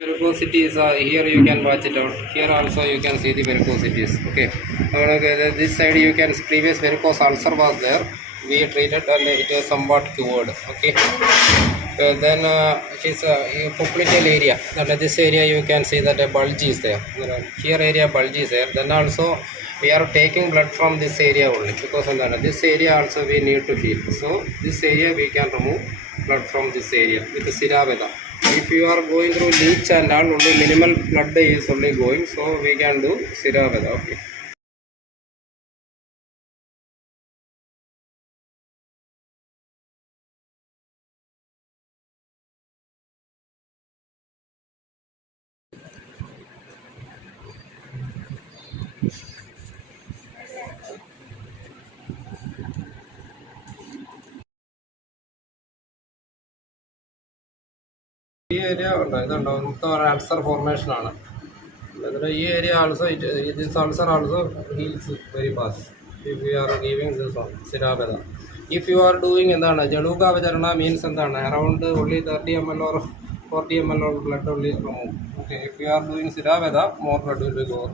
Varicosities here you can watch it out. Here also you can see the varicosities. Okay. This side you can previous varicose ulcer was there. We treated and it is somewhat cured. Okay. Then his popliteal area. This area you can see that a bulge is there. Here area bulge is there. Then also we are taking blood from this area only because this area also we need to heal. So this area we can remove blood from this area with the Siraveda. If you are going through leech and all, only minimal blood is only going, so we can do Siraveda. Okay. This area ulcer formation. This area also, this ulcer also heals very fast. If we are giving this one, Siraveda. If you are doing Jaluka Vajarana means around only 30 ml or 40 ml of blood only remove. Okay, if you are doing Siraveda, more blood will be go.